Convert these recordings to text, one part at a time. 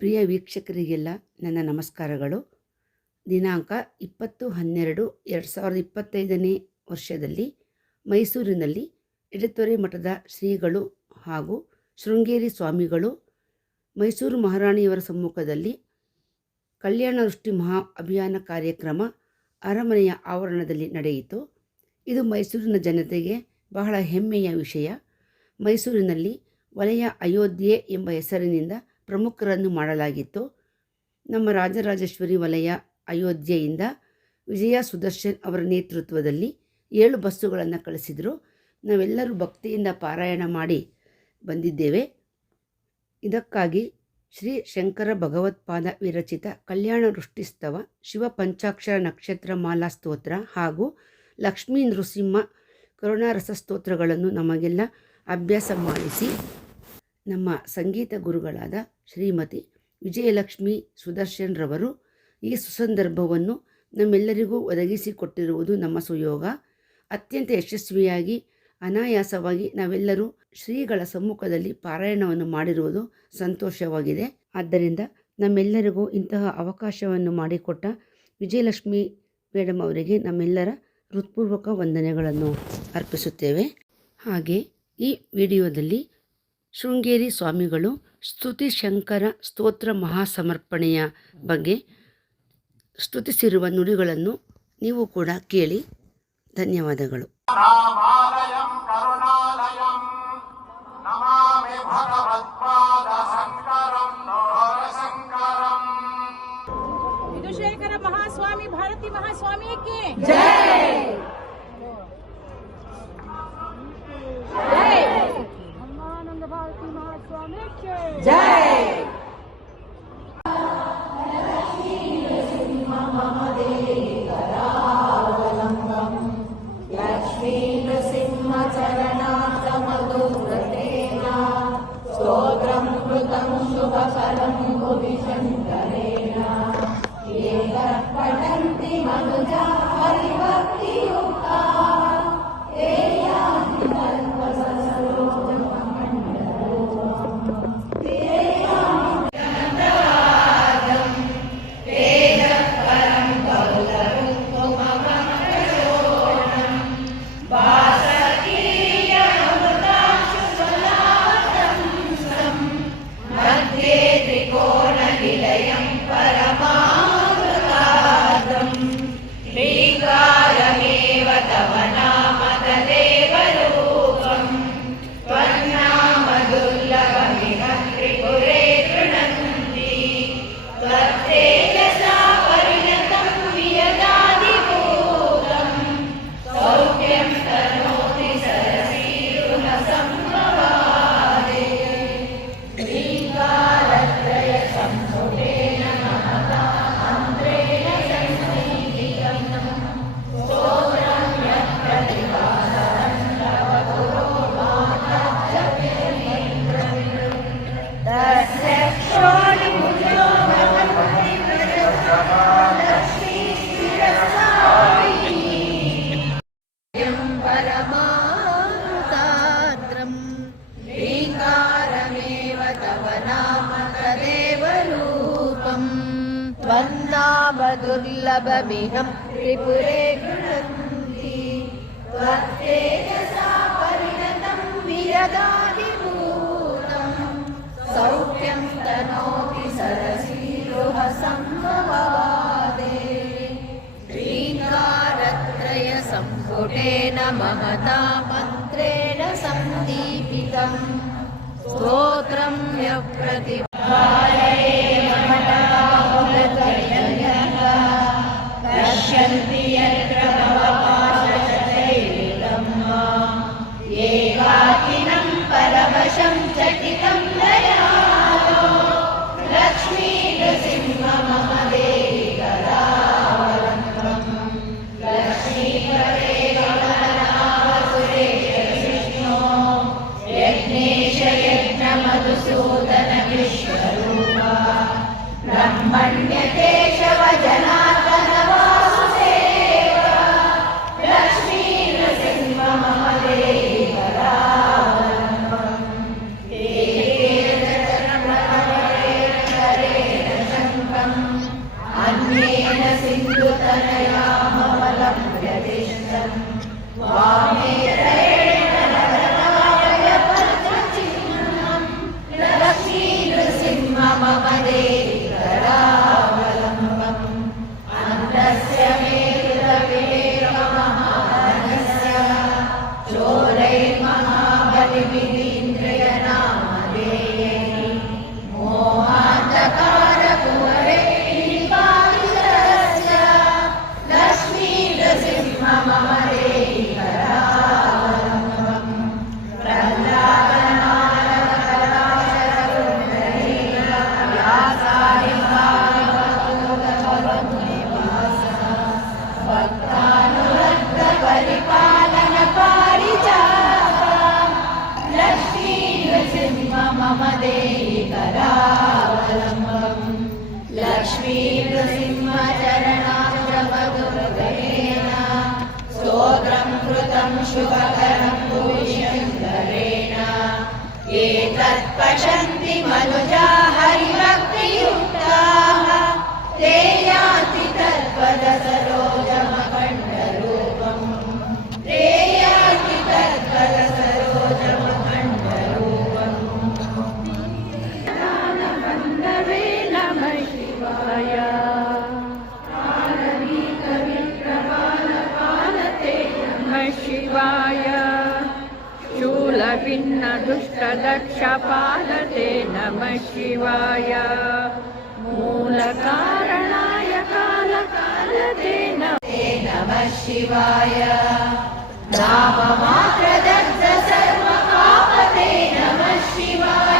ಪ್ರಿಯ ವೀಕ್ಷಕರಿಗೆಲ್ಲ ನನ್ನ ನಮಸ್ಕಾರಗಳು. ದಿನಾಂಕ ಇಪ್ಪತ್ತು ಹನ್ನೆರಡು ಎರಡು ಸಾವಿರದ ಇಪ್ಪತ್ತೈದನೇ ವರ್ಷದಲ್ಲಿ ಮೈಸೂರಿನಲ್ಲಿ ಎಡತೊರೆ ಮಠದ ಶ್ರೀಗಳು ಹಾಗೂ ಶೃಂಗೇರಿ ಸ್ವಾಮಿಗಳು ಮೈಸೂರು ಮಹಾರಾಣಿಯವರ ಸಮ್ಮುಖದಲ್ಲಿ ಕಲ್ಯಾಣ ವೃಷ್ಟಿ ಮಹಾ ಅಭಿಯಾನ ಕಾರ್ಯಕ್ರಮ ಅರಮನೆಯ ಆವರಣದಲ್ಲಿ ನಡೆಯಿತು. ಇದು ಮೈಸೂರಿನ ಜನತೆಗೆ ಬಹಳ ಹೆಮ್ಮೆಯ ವಿಷಯ. ಮೈಸೂರಿನಲ್ಲಿ ವಲಯ ಅಯೋಧ್ಯೆ ಎಂಬ ಹೆಸರಿನಿಂದ ಪ್ರಮುಖರನ್ನು ಮಾಡಲಾಗಿತ್ತು. ನಮ್ಮ ರಾಜರಾಜೇಶ್ವರಿ ವಲಯ ಅಯೋಧ್ಯೆಯಿಂದ ವಿಜಯ ಸುದರ್ಶನ್ ಅವರ ನೇತೃತ್ವದಲ್ಲಿ ಏಳು ಬಸ್ಸುಗಳನ್ನು ಕಳಿಸಿದರು. ನಾವೆಲ್ಲರೂ ಭಕ್ತಿಯಿಂದ ಪಾರಾಯಣ ಮಾಡಿ ಬಂದಿದ್ದೇವೆ. ಇದಕ್ಕಾಗಿ ಶ್ರೀ ಶಂಕರ ಭಗವತ್ಪಾದ ವಿರಚಿತ ಕಲ್ಯಾಣ ವೃಷ್ಟಿಸ್ತವ, ಶಿವ ಪಂಚಾಕ್ಷರ ನಕ್ಷತ್ರ ಮಾಲಾ ಸ್ತೋತ್ರ ಹಾಗೂ ಲಕ್ಷ್ಮೀ ನೃಸಿಂಹ ಕರುಣಾರಸ ಸ್ತೋತ್ರಗಳನ್ನು ನಮಗೆಲ್ಲ ಅಭ್ಯಾಸ ಮಾಡಿಸಿ ನಮ್ಮ ಸಂಗೀತ ಗುರುಗಳಾದ ಶ್ರೀಮತಿ ವಿಜಯಲಕ್ಷ್ಮಿ ಸುದರ್ಶನ್ ರವರು ಈ ಸುಸಂದರ್ಭವನ್ನು ನಮ್ಮೆಲ್ಲರಿಗೂ ಒದಗಿಸಿಕೊಟ್ಟಿರುವುದು ನಮ್ಮ ಸುಯೋಗ. ಅತ್ಯಂತ ಯಶಸ್ವಿಯಾಗಿ, ಅನಾಯಾಸವಾಗಿ ನಾವೆಲ್ಲರೂ ಶ್ರೀಗಳ ಸಮ್ಮುಖದಲ್ಲಿ ಪಾರಾಯಣವನ್ನು ಮಾಡಿರುವುದು ಸಂತೋಷವಾಗಿದೆ. ಆದ್ದರಿಂದ ನಮ್ಮೆಲ್ಲರಿಗೂ ಇಂತಹ ಅವಕಾಶವನ್ನು ಮಾಡಿಕೊಟ್ಟ ವಿಜಯಲಕ್ಷ್ಮಿ ಮೇಡಮ್ ಅವರಿಗೆ ನಮ್ಮೆಲ್ಲರ ಹೃತ್ಪೂರ್ವಕ ವಂದನೆಗಳನ್ನು ಅರ್ಪಿಸುತ್ತೇವೆ. ಹಾಗೆ ಈ ವಿಡಿಯೋದಲ್ಲಿ ಶೃಂಗೇರಿ ಸ್ವಾಮಿಗಳು ಸ್ತುತಿ ಶಂಕರ ಸ್ತೋತ್ರ ಮಹಾಸಮರ್ಪಣೆಯ ಬಗ್ಗೆ ಸ್ತುತಿಸಿರುವ ನುಡಿಗಳನ್ನು ನೀವು ಕೂಡ ಕೇಳಿ. ಧನ್ಯವಾದಗಳು. ಮಹಾಸ್ವಾಮಿ ಭಾರತಿ ಮಹಾಸ್ವಾಮಿ ह्रीङ्कारत्रयसम्पुटेन महता मन्त्रेण सन्दीपितम्। स्तोत्रं पश्यन्ति मधुसूदन विश्व ब्रह्मण्य केशव जना शुभकरं भूषं मनुजा हरि दुष्टदक्षपादते नमः शिवाय मूलकारणाय कालकालते नमे नमः शिवाय नाममात्रदग्ध सर्वपापते नमः शिवाय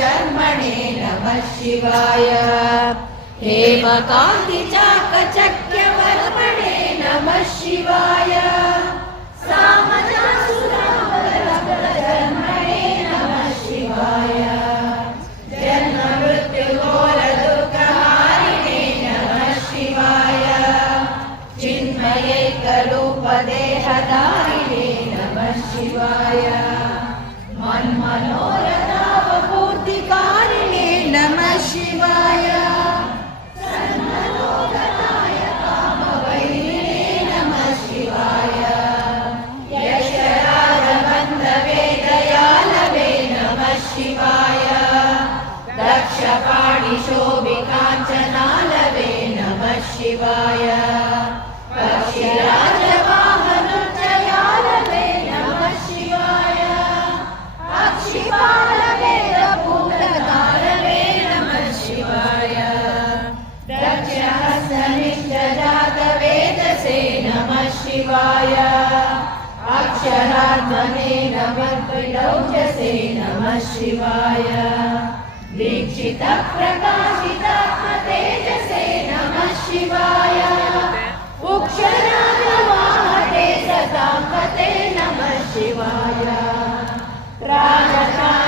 शर्मणे नमः शिवाय हेमकान्ति चाकचक्यवर्मणे नमः शिवाय अक्षरात्मने नमर्पिणौ नमः शिवाय दीक्षितः प्रकाशितात्म तेजसे नमः शिवाय उक्षरागमाहते सदाङ्गते नमः शिवाय। प्राणता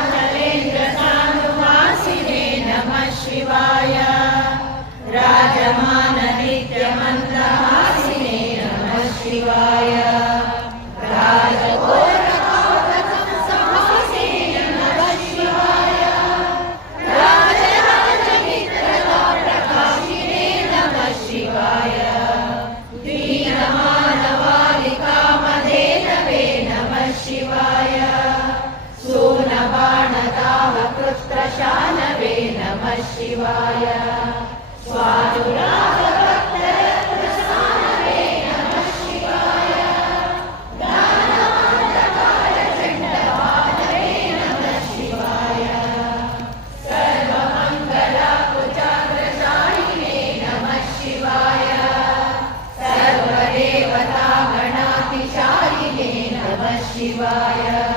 विश्व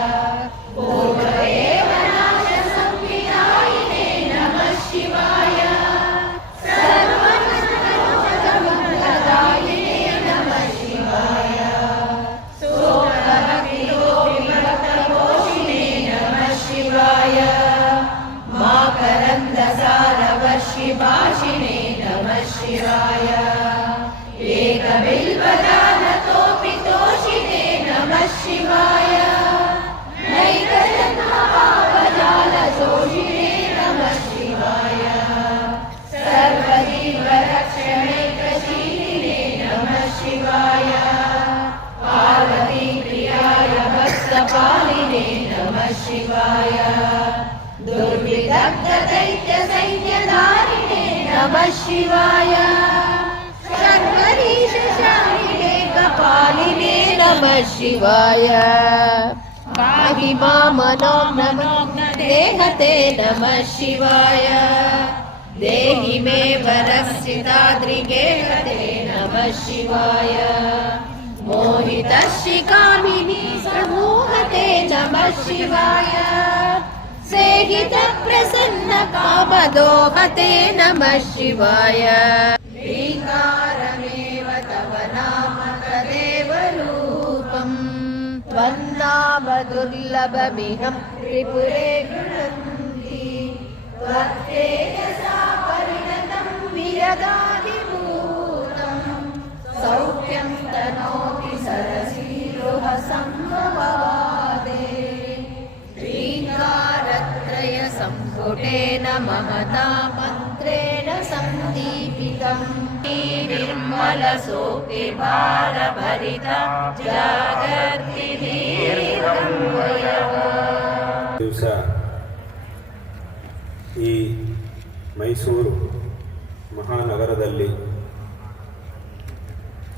शिवाय दुर्विदग्धदैत्यसैन्यधारिणे नमः शिवाय शर्वरीशशालिने कपालिने नमः शिवाय पाहि मामनो नमो देहते नमः शिवाय देहि मे वरस्थिताद्रिगेहते नमः शिवाय मोहितशिकामिनी समूहते नमः शिवाय सेहितप्रसन्न कामदोहते नमः शिवाय। ह्रीङ्कारमेव तव नाम तदेव रूपम् त्वन्नाम दुर्लभमिहं त्रिपुरे गृह्णन्ति त्वत्तेजसा परिणतं वियदादिभूतम् सौख्यं तनोति ह्रीङ्कारत्रयसम्पुटेन महता मन्त्रेण सन्दीपितम् निर्मलसोऽपिभारभरिता जागर्ति दीर्घं वयः ದಿವಸ ಈ ಮೈಸೂರು ಮಹಾನಗರದಲ್ಲಿ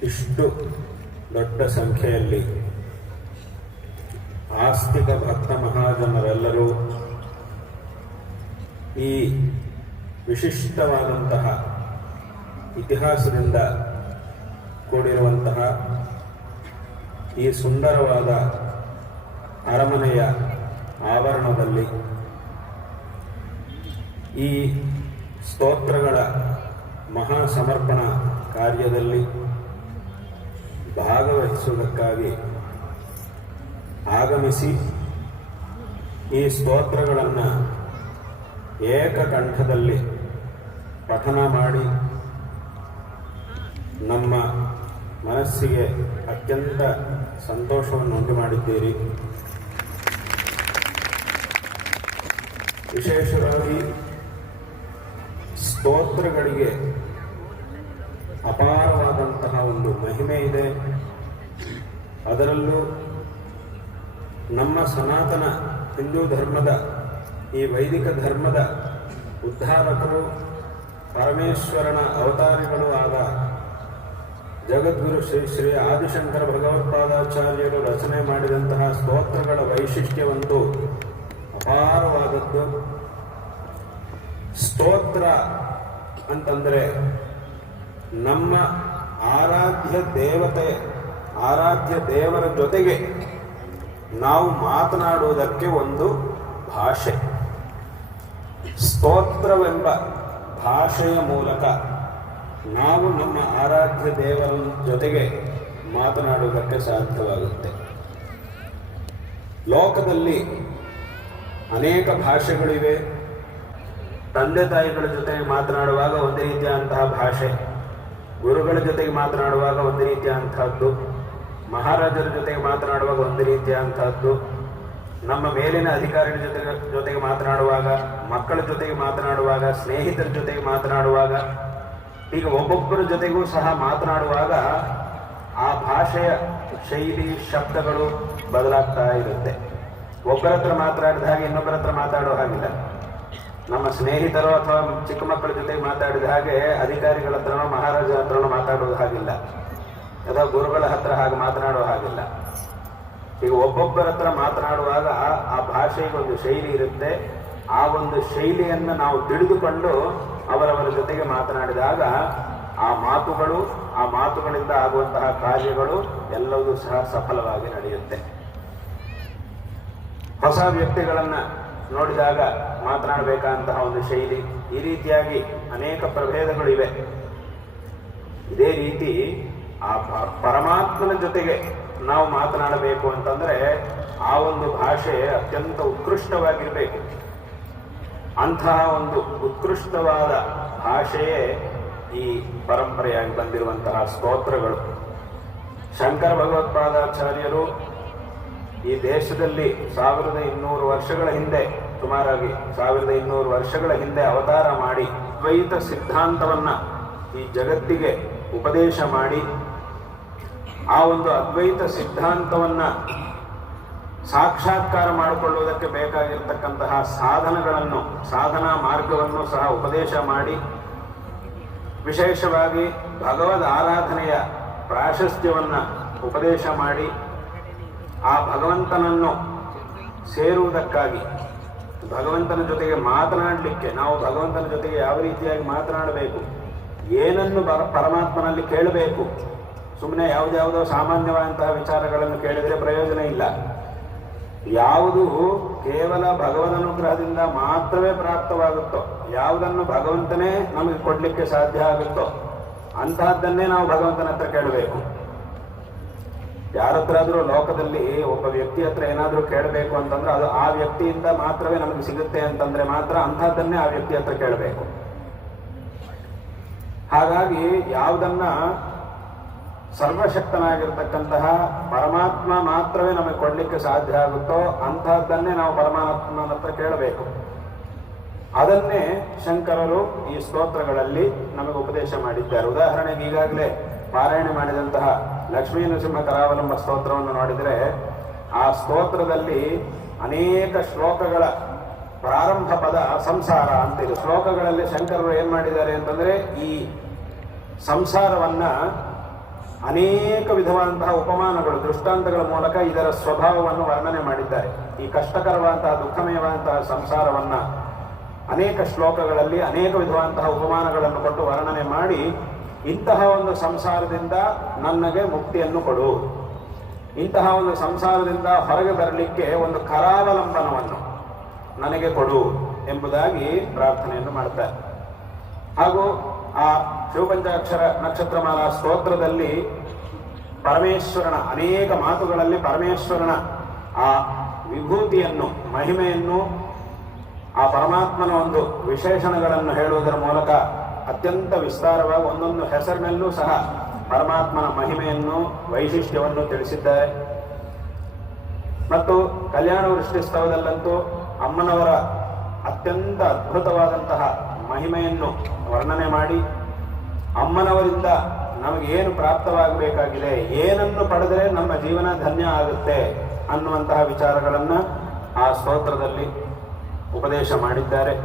ಇಷ್ಟು ದೊಡ್ಡ ಸಂಖ್ಯೆಯಲ್ಲಿ ಆಸ್ತಿಕ ಭಕ್ತ ಮಹಾಜನರೆಲ್ಲರೂ ಈ ವಿಶಿಷ್ಟವಾದಂತಹ ಇತಿಹಾಸದಿಂದ ಕೂಡಿರುವಂತಹ ಈ ಸುಂದರವಾದ ಅರಮನೆಯ ಆವರಣದಲ್ಲಿ ಈ ಸ್ತೋತ್ರಗಳ ಮಹಾ ಸಮರ್ಪಣಾ ಕಾರ್ಯದಲ್ಲಿ ಭಾಗವಹಿಸುವುದಕ್ಕಾಗಿ ಆಗಮಿಸಿ ಈ ಸ್ತೋತ್ರಗಳನ್ನು ಏಕಕಂಠದಲ್ಲಿ ಪಠನ ಮಾಡಿ ನಮ್ಮ ಮನಸ್ಸಿಗೆ ಅತ್ಯಂತ ಸಂತೋಷವನ್ನು ಉಂಟು ಮಾಡಿದ್ದೀರಿ ವಿಶೇಷವಾಗಿ ಸ್ತೋತ್ರಗಳಿಗೆ ಅಪಾರವಾದಂತಹ ಒಂದು ಮಹಿಮೆ ಇದೆ. ಅದರಲ್ಲೂ ನಮ್ಮ ಸನಾತನ ಹಿಂದೂ ಧರ್ಮದ ಈ ವೈದಿಕ ಧರ್ಮದ ಉದ್ಧಾರಕರು, ಪರಮೇಶ್ವರನ ಅವತಾರಿಗಳು ಆದ ಜಗದ್ಗುರು ಶ್ರೀ ಶ್ರೀ ಆದಿಶಂಕರ ಭಗವತ್ಪಾದಾಚಾರ್ಯರು ರಚನೆ ಮಾಡಿದಂತಹ ಸ್ತೋತ್ರಗಳ ವೈಶಿಷ್ಟ್ಯವಂತೂ ಅಪಾರವಾದದ್ದು. ಸ್ತೋತ್ರ ಅಂತಂದರೆ ನಮ್ಮ ಆರಾಧ್ಯ ದೇವತೆ, ಆರಾಧ್ಯ ದೇವರ ಜೊತೆಗೆ ನಾವು ಮಾತನಾಡುವುದಕ್ಕೆ ಒಂದು ಭಾಷೆ. ಸ್ತೋತ್ರವೆಂಬ ಭಾಷೆಯ ಮೂಲಕ ನಾವು ನಮ್ಮ ಆರಾಧ್ಯ ದೇವರ ಜೊತೆಗೆ ಮಾತನಾಡುವುದಕ್ಕೆ ಸಾಧ್ಯವಾಗುತ್ತೆ. ಲೋಕದಲ್ಲಿ ಅನೇಕ ಭಾಷೆಗಳಿವೆ. ತಂದೆ ತಾಯಿಗಳ ಜೊತೆಗೆ ಮಾತನಾಡುವಾಗ ಒಂದು ರೀತಿಯಾದಂತಹ ಭಾಷೆ, ಗುರುಗಳ ಜೊತೆಗೆ ಮಾತನಾಡುವಾಗ ಒಂದು ರೀತಿಯಾದಂತಹದ್ದು, ಮಹಾರಾಜರ ಜೊತೆಗೆ ಮಾತನಾಡುವಾಗ ಒಂದು ರೀತಿಯಾದಂತಹದ್ದು, ನಮ್ಮ ಮೇಲಿನ ಅಧಿಕಾರಿಗಳ ಜೊತೆಗೆ ಜೊತೆಗೆ ಮಾತನಾಡುವಾಗ ಮಕ್ಕಳ ಜೊತೆಗೆ ಮಾತನಾಡುವಾಗ, ಸ್ನೇಹಿತರ ಜೊತೆಗೆ ಮಾತನಾಡುವಾಗ, ಈಗ ಒಬ್ಬೊಬ್ಬರ ಜೊತೆಗೂ ಸಹ ಮಾತನಾಡುವಾಗ ಆ ಭಾಷೆಯ ಶೈಲಿ, ಶಬ್ದಗಳು ಬದಲಾಗ್ತಾ ಇರುತ್ತೆ. ಒಬ್ಬರ ಹತ್ರ ಮಾತನಾಡಿದ ಹಾಗೆ ಇನ್ನೊಬ್ಬರ ಹತ್ರ ಮಾತಾಡೋ ಹಾಗಿಲ್ಲ. ನಮ್ಮ ಸ್ನೇಹಿತರು ಅಥವಾ ಚಿಕ್ಕ ಮಕ್ಕಳ ಜೊತೆಗೆ ಮಾತಾಡಿದ ಹಾಗೆ ಅಧಿಕಾರಿಗಳ ಹತ್ರನೋ ಮಹಾರಾಜ ಹತ್ರನೋ ಮಾತಾಡೋದು ಹಾಗಿಲ್ಲ. ಅಥವಾ ಗುರುಗಳ ಹತ್ರ ಹಾಗೆ ಮಾತನಾಡೋ ಹಾಗಿಲ್ಲ. ಈಗ ಒಬ್ಬೊಬ್ಬರ ಹತ್ರ ಮಾತನಾಡುವಾಗ ಆ ಭಾಷೆಗೆ ಒಂದು ಶೈಲಿ ಇರುತ್ತೆ. ಆ ಒಂದು ಶೈಲಿಯನ್ನು ನಾವು ತಿಳಿದುಕೊಂಡು ಅವರವರ ಜೊತೆಗೆ ಮಾತನಾಡಿದಾಗ ಆ ಮಾತುಗಳು, ಆ ಮಾತುಗಳಿಂದ ಆಗುವಂತಹ ಕಾರ್ಯಗಳು ಎಲ್ಲವೂ ಸಹ ಸಫಲವಾಗಿ ನಡೆಯುತ್ತೆ. ಹೊಸ ವ್ಯಕ್ತಿಗಳನ್ನು ನೋಡಿದಾಗ ಮಾತನಾಡಬೇಕಂತಹ ಒಂದು ಶೈಲಿ, ಈ ರೀತಿಯಾಗಿ ಅನೇಕ ಪ್ರಭೇದಗಳಿವೆ ಇದೇ ರೀತಿ ಆ ಪರಮಾತ್ಮನ ಜೊತೆಗೆ ನಾವು ಮಾತನಾಡಬೇಕು ಅಂತಂದ್ರೆ ಆ ಒಂದು ಭಾಷೆ ಅತ್ಯಂತ ಉತ್ಕೃಷ್ಟವಾಗಿರಬೇಕು. ಅಂತಹ ಒಂದು ಉತ್ಕೃಷ್ಟವಾದ ಭಾಷೆಯೇ ಈ ಪರಂಪರೆಯಾಗಿ ಬಂದಿರುವಂತಹ ಸ್ತೋತ್ರಗಳು. ಶಂಕರ ಭಗವತ್ಪಾದಾಚಾರ್ಯರು ಈ ದೇಶದಲ್ಲಿ ಸಾವಿರದ ಇನ್ನೂರು ವರ್ಷಗಳ ಹಿಂದೆ, ಸುಮಾರಾಗಿ ಸಾವಿರದ ಇನ್ನೂರು ವರ್ಷಗಳ ಹಿಂದೆ ಅವತಾರ ಮಾಡಿ ದ್ವೈತ ಸಿದ್ಧಾಂತವನ್ನ ಈ ಜಗತ್ತಿಗೆ ಉಪದೇಶ ಮಾಡಿ ಆ ಒಂದು ಅದ್ವೈತ ಸಿದ್ಧಾಂತವನ್ನ ಸಾಕ್ಷಾತ್ಕಾರ ಮಾಡಿಕೊಳ್ಳುವುದಕ್ಕೆ ಬೇಕಾಗಿರ್ತಕ್ಕಂತಹ ಸಾಧನಗಳನ್ನು, ಸಾಧನಾ ಮಾರ್ಗವನ್ನು ಸಹ ಉಪದೇಶ ಮಾಡಿ, ವಿಶೇಷವಾಗಿ ಭಗವದ್ ಆರಾಧನೆಯ ಪ್ರಾಶಸ್ತ್ಯವನ್ನ ಉಪದೇಶ ಮಾಡಿ, ಆ ಭಗವಂತನನ್ನು ಸೇರುವುದಕ್ಕಾಗಿ, ಭಗವಂತನ ಜೊತೆಗೆ ಮಾತನಾಡಲಿಕ್ಕೆ, ನಾವು ಭಗವಂತನ ಜೊತೆಗೆ ಯಾವ ರೀತಿಯಾಗಿ ಮಾತನಾಡಬೇಕು, ಏನನ್ನು ಪರಮಾತ್ಮನಲ್ಲಿ ಕೇಳಬೇಕು ಸುಮ್ಮನೆ ಯಾವುದ್ಯಾವುದೋ ಸಾಮಾನ್ಯವಾದಂತಹ ವಿಚಾರಗಳನ್ನು ಕೇಳಿದರೆ ಪ್ರಯೋಜನ ಇಲ್ಲ. ಯಾವುದು ಕೇವಲ ಭಗವದ್ ಅನುಗ್ರಹದಿಂದ ಮಾತ್ರವೇ ಪ್ರಾಪ್ತವಾಗುತ್ತೋ, ಯಾವುದನ್ನು ಭಗವಂತನೇ ನಮಗೆ ಕೊಡಲಿಕ್ಕೆ ಸಾಧ್ಯ ಆಗುತ್ತೋ, ಅಂತಹದ್ದನ್ನೇ ನಾವು ಭಗವಂತನ ಹತ್ರ ಕೇಳಬೇಕು. ಯಾರತ್ರಾದರೂ ಲೋಕದಲ್ಲಿ ಒಬ್ಬ ವ್ಯಕ್ತಿ ಹತ್ರ ಏನಾದರೂ ಕೇಳಬೇಕು ಅಂತಂದ್ರೆ ಅದು ಆ ವ್ಯಕ್ತಿಯಿಂದ ಮಾತ್ರವೇ ನಮಗೆ ಸಿಗುತ್ತೆ ಅಂತಂದ್ರೆ ಮಾತ್ರ ಅಂತಹದ್ದನ್ನೇ ಆ ವ್ಯಕ್ತಿ ಹತ್ರ ಕೇಳಬೇಕು. ಹಾಗಾಗಿ ಯಾವುದನ್ನ ಸರ್ವಶಕ್ತನಾಗಿರ್ತಕ್ಕಂತಹ ಪರಮಾತ್ಮ ಮಾತ್ರವೇ ನಮಗೆ ಕೊಡ್ಲಿಕ್ಕೆ ಸಾಧ್ಯ ಆಗುತ್ತೋ ಅಂತಹದ್ದನ್ನೇ ನಾವು ಪರಮಾತ್ಮನ ಹತ್ರ ಕೇಳಬೇಕು. ಅದನ್ನೇ ಶಂಕರರು ಈ ಸ್ತೋತ್ರಗಳಲ್ಲಿ ನಮಗೆ ಉಪದೇಶ ಮಾಡಿದ್ದಾರೆ. ಉದಾಹರಣೆಗೆ ಈಗಾಗಲೇ ಪಾರಾಯಣ ಮಾಡಿದಂತಹ ಲಕ್ಷ್ಮೀ ನರಸಿಂಹ ಕರಾವಲಂಬ ಸ್ತೋತ್ರವನ್ನು ನೋಡಿದರೆ, ಆ ಸ್ತೋತ್ರದಲ್ಲಿ ಅನೇಕ ಶ್ಲೋಕಗಳ ಪ್ರಾರಂಭ ಪದ ಸಂಸಾರ ಅಂತಿದೆ. ಶ್ಲೋಕಗಳಲ್ಲಿ ಶಂಕರರು ಏನ್ ಮಾಡಿದ್ದಾರೆ ಅಂತಂದ್ರೆ ಈ ಸಂಸಾರವನ್ನ ಅನೇಕ ವಿಧವಾದಂತಹ ಉಪಮಾನಗಳು, ದೃಷ್ಟಾಂತಗಳ ಮೂಲಕ ಇದರ ಸ್ವಭಾವವನ್ನು ವರ್ಣನೆ ಮಾಡಿದ್ದಾರೆ. ಈ ಕಷ್ಟಕರವಾದಂತಹ, ದುಃಖಮಯವಾದಂತಹ ಸಂಸಾರವನ್ನ ಅನೇಕ ಶ್ಲೋಕಗಳಲ್ಲಿ ಅನೇಕ ವಿಧವಾದಂತಹ ಉಪಮಾನಗಳನ್ನು ಕೊಟ್ಟು ವರ್ಣನೆ ಮಾಡಿ, ಇಂತಹ ಒಂದು ಸಂಸಾರದಿಂದ ನನಗೆ ಮುಕ್ತಿಯನ್ನು ಕೊಡು. ಇಂತಹ ಒಂದು ಸಂಸಾರದಿಂದ ಹೊರಗೆ ಬರಲಿಕ್ಕೆ ಒಂದು ಕರಾವಲಂಬನವನ್ನು ನನಗೆ ಕೊಡು ಎಂಬುದಾಗಿ ಪ್ರಾರ್ಥನೆಯನ್ನು ಮಾಡ್ತಾರೆ. ಹಾಗೂ ಆ ಶಿವಪಂಚಾಕ್ಷರ ನಕ್ಷತ್ರಮಾಲ ಸ್ತೋತ್ರದಲ್ಲಿ ಪರಮೇಶ್ವರನ, ಅನೇಕ ಮಾತುಗಳಲ್ಲಿ ಪರಮೇಶ್ವರನ ಆ ವಿಭೂತಿಯನ್ನು, ಮಹಿಮೆಯನ್ನು, ಆ ಪರಮಾತ್ಮನ ಒಂದು ವಿಶೇಷಣಗಳನ್ನು ಹೇಳುವುದರ ಮೂಲಕ ಅತ್ಯಂತ ವಿಸ್ತಾರವಾಗಿ ಒಂದೊಂದು ಹೆಸರಿನಲ್ಲೂ ಸಹ ಪರಮಾತ್ಮನ ಮಹಿಮೆಯನ್ನು, ವೈಶಿಷ್ಟ್ಯವನ್ನು ತಿಳಿಸಿದ್ದಾರೆ. ಮತ್ತು ಕಲ್ಯಾಣ ವೃಷ್ಟಿ ಸ್ತವದಲ್ಲಂತೂ ಅಮ್ಮನವರ ಅತ್ಯಂತ ಅದ್ಭುತವಾದಂತಹ ಮಹಿಮೆಯನ್ನು ವರ್ಣನೆ ಮಾಡಿ ಅಮ್ಮನವರಿಂದ ನಮಗೆ ಏನು ಪ್ರಾಪ್ತವಾಗಬೇಕಾಗಿದೆ, ಏನನ್ನು ಪಡೆದರೆ ನಮ್ಮ ಜೀವನ ಧನ್ಯ ಆಗುತ್ತೆ ಅನ್ನುವಂತಹ ವಿಚಾರಗಳನ್ನು ಆ ಸ್ತೋತ್ರದಲ್ಲಿ ಉಪದೇಶ ಮಾಡಿದ್ದಾರೆ.